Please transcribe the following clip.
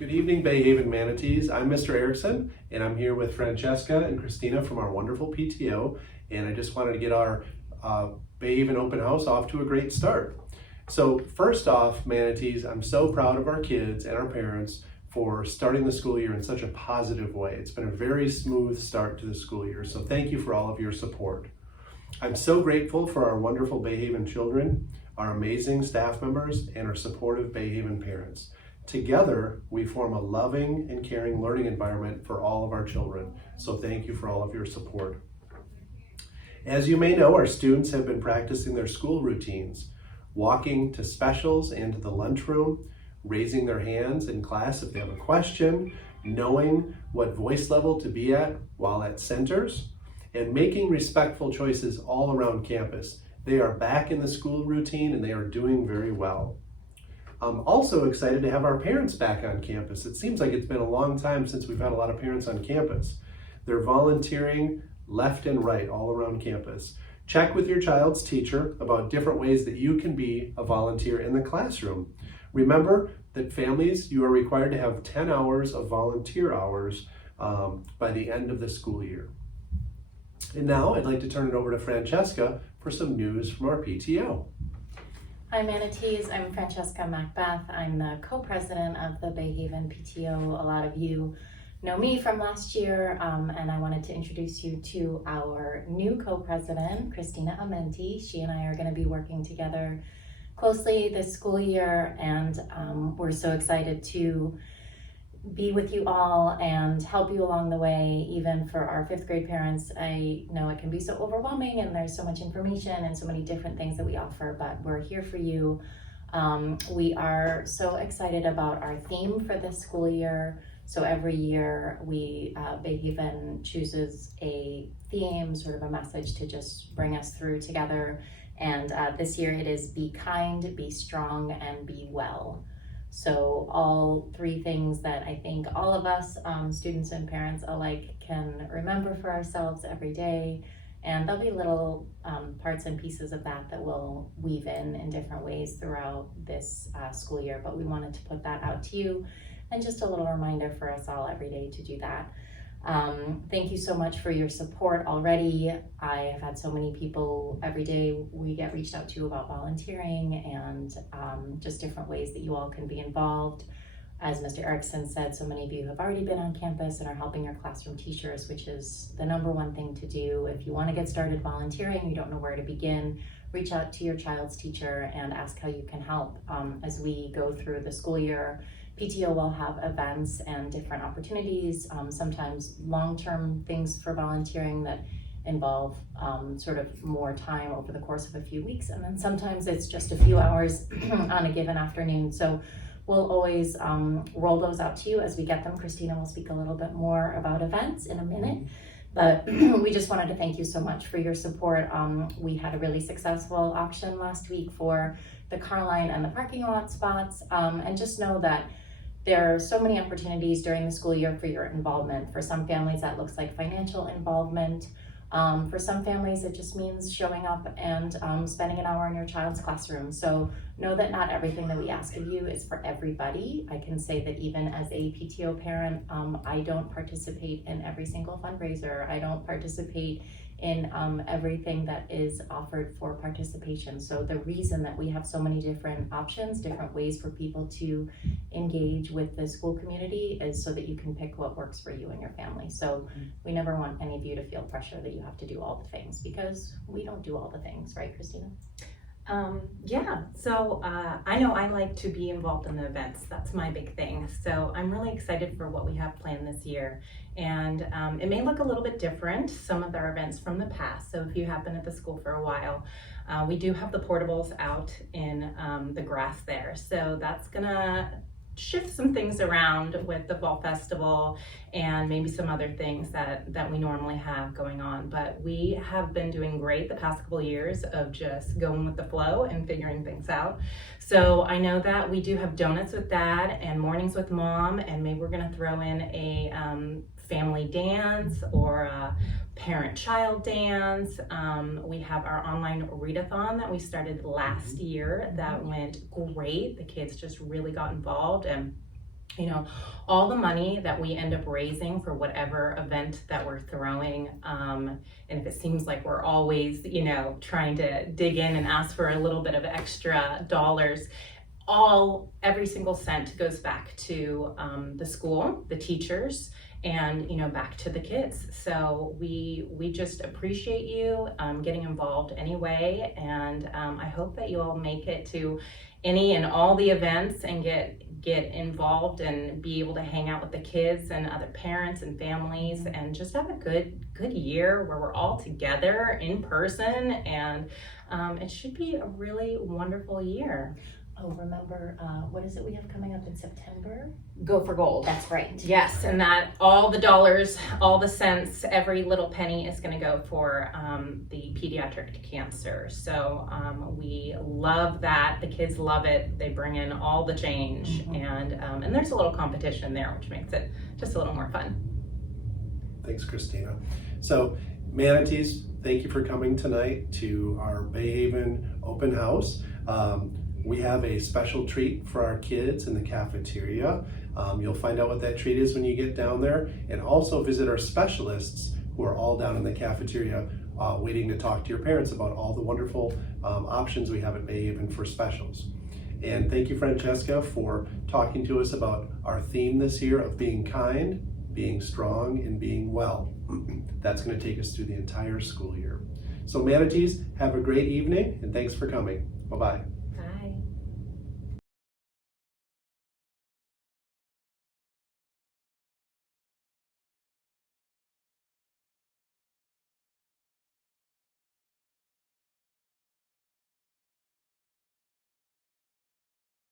Good evening, Bay Haven Manatees. I'm Mr. Erickson, and I'm here with Francesca and Christina from our wonderful PTO, and I just wanted to get our Bay Haven open house off to a great start. So first off, Manatees, I'm so proud of our kids and our parents for starting the school year in such a positive way. It's been a very smooth start to the school year, so thank you for all of your support. I'm so grateful for our wonderful Bay Haven children, our amazing staff members, and our supportive Bay Haven parents. Together, we form a loving and caring learning environment for all of our children, so thank you for all of your support. As you may know, our students have been practicing their school routines, walking to specials and to the lunchroom, raising their hands in class if they have a question, knowing what voice level to be at while at centers, and making respectful choices all around campus. They are back in the school routine and they are doing very well. I'm also excited to have our parents back on campus. It seems like it's been a long time since we've had a lot of parents on campus. They're volunteering left and right all around campus. Check with your child's teacher about different ways that you can be a volunteer in the classroom. Remember that families, you are required to have 10 hours of volunteer hours by the end of the school year. And now I'd like to turn it over to Francesca for some news from our PTO. Hi Manatees, I'm Francesca Macbeth. I'm the co-president of the Bay Haven PTO. A lot of you know me from last year, and I wanted to introduce you to our new co-president, Christina Amenti. She and I are going to be working together closely this school year, and we're so excited to be with you all and help you along the way. Even for our fifth grade parents, I know it can be so overwhelming and there's so much information and so many different things that we offer, but we're here for you. We are so excited about our theme for this school year. So every year Bay Haven chooses a theme, sort of a message to just bring us through together. And this year it is be kind, be strong, and be well. So all three things that I think all of us, students and parents alike, can remember for ourselves every day. And there'll be little parts and pieces of that we'll weave in different ways throughout this school year. But we wanted to put that out to you, and just a little reminder for us all every day to do that. Thank you so much for your support already. I have had so many people every day we get reached out to about volunteering and just different ways that you all can be involved. As Mr. Erickson said, so many of you have already been on campus and are helping your classroom teachers, which is the number one thing to do. If you want to get started volunteering, you don't know where to begin, reach out to your child's teacher and ask how you can help. As we go through the school year, PTO will have events and different opportunities, sometimes long-term things for volunteering that involve sort of more time over the course of a few weeks, and then sometimes it's just a few hours on a given afternoon. So we'll always roll those out to you as we get them. Christina will speak a little bit more about events in a minute, but we just wanted to thank you so much for your support. We had a really successful auction last week for the car line and the parking lot spots, and just know that there are so many opportunities during the school year for your involvement. For some families, that looks like financial involvement. For some families, it just means showing up and spending an hour in your child's classroom. So know that not everything that we ask of you is for everybody. I can say that even as a PTO parent, I don't participate in every single fundraiser. I don't participate in everything that is offered for participation. So the reason that we have so many different options, different ways for people to engage with the school community, is so that you can pick what works for you and your family. So we never want any of you to feel pressure that you have to do all the things, because we don't do all the things, right, Christina? So I know I like to be involved in the events. That's my big thing. So I'm really excited for what we have planned this year. And it may look a little bit different, some of our events from the past. So if you have been at the school for a while, we do have the portables out in the grass there. So that's gonna shift some things around with the fall festival and maybe some other things that we normally have going on. But we have been doing great the past couple of years of just going with the flow and figuring things out. So I know that we do have donuts with Dad and mornings with Mom, and maybe we're gonna throw in a family dance or a parent-child dance. We have our online readathon that we started last year that went great. The kids just really got involved, and you know, all the money that we end up raising for whatever event that we're throwing, and if it seems like we're always, you know, trying to dig in and ask for a little bit of extra dollars, every single cent goes back to the school, the teachers, and, you know, back to the kids. So we just appreciate you getting involved anyway, and I hope that you all make it to any and all the events and get involved and be able to hang out with the kids and other parents and families, and just have a good year where we're all together in person, and it should be a really wonderful year. Oh, remember, what is it we have coming up in September? Go for gold. That's right. Yes, and that all the dollars, all the cents, every little penny is going to go for the pediatric cancer. So we love that. The kids love it. They bring in all the change, and there's a little competition there, which makes it just a little more fun. Thanks, Christina. So, Manatees, thank you for coming tonight to our Bay Haven open house. We have a special treat for our kids in the cafeteria. You'll find out what that treat is when you get down there, and also visit our specialists who are all down in the cafeteria waiting to talk to your parents about all the wonderful options we have at Bay Haven for specials. And thank you, Francesca, for talking to us about our theme this year of being kind, being strong, and being well. That's going to take us through the entire school year. So Manatees, have a great evening, and thanks for coming. Bye-bye.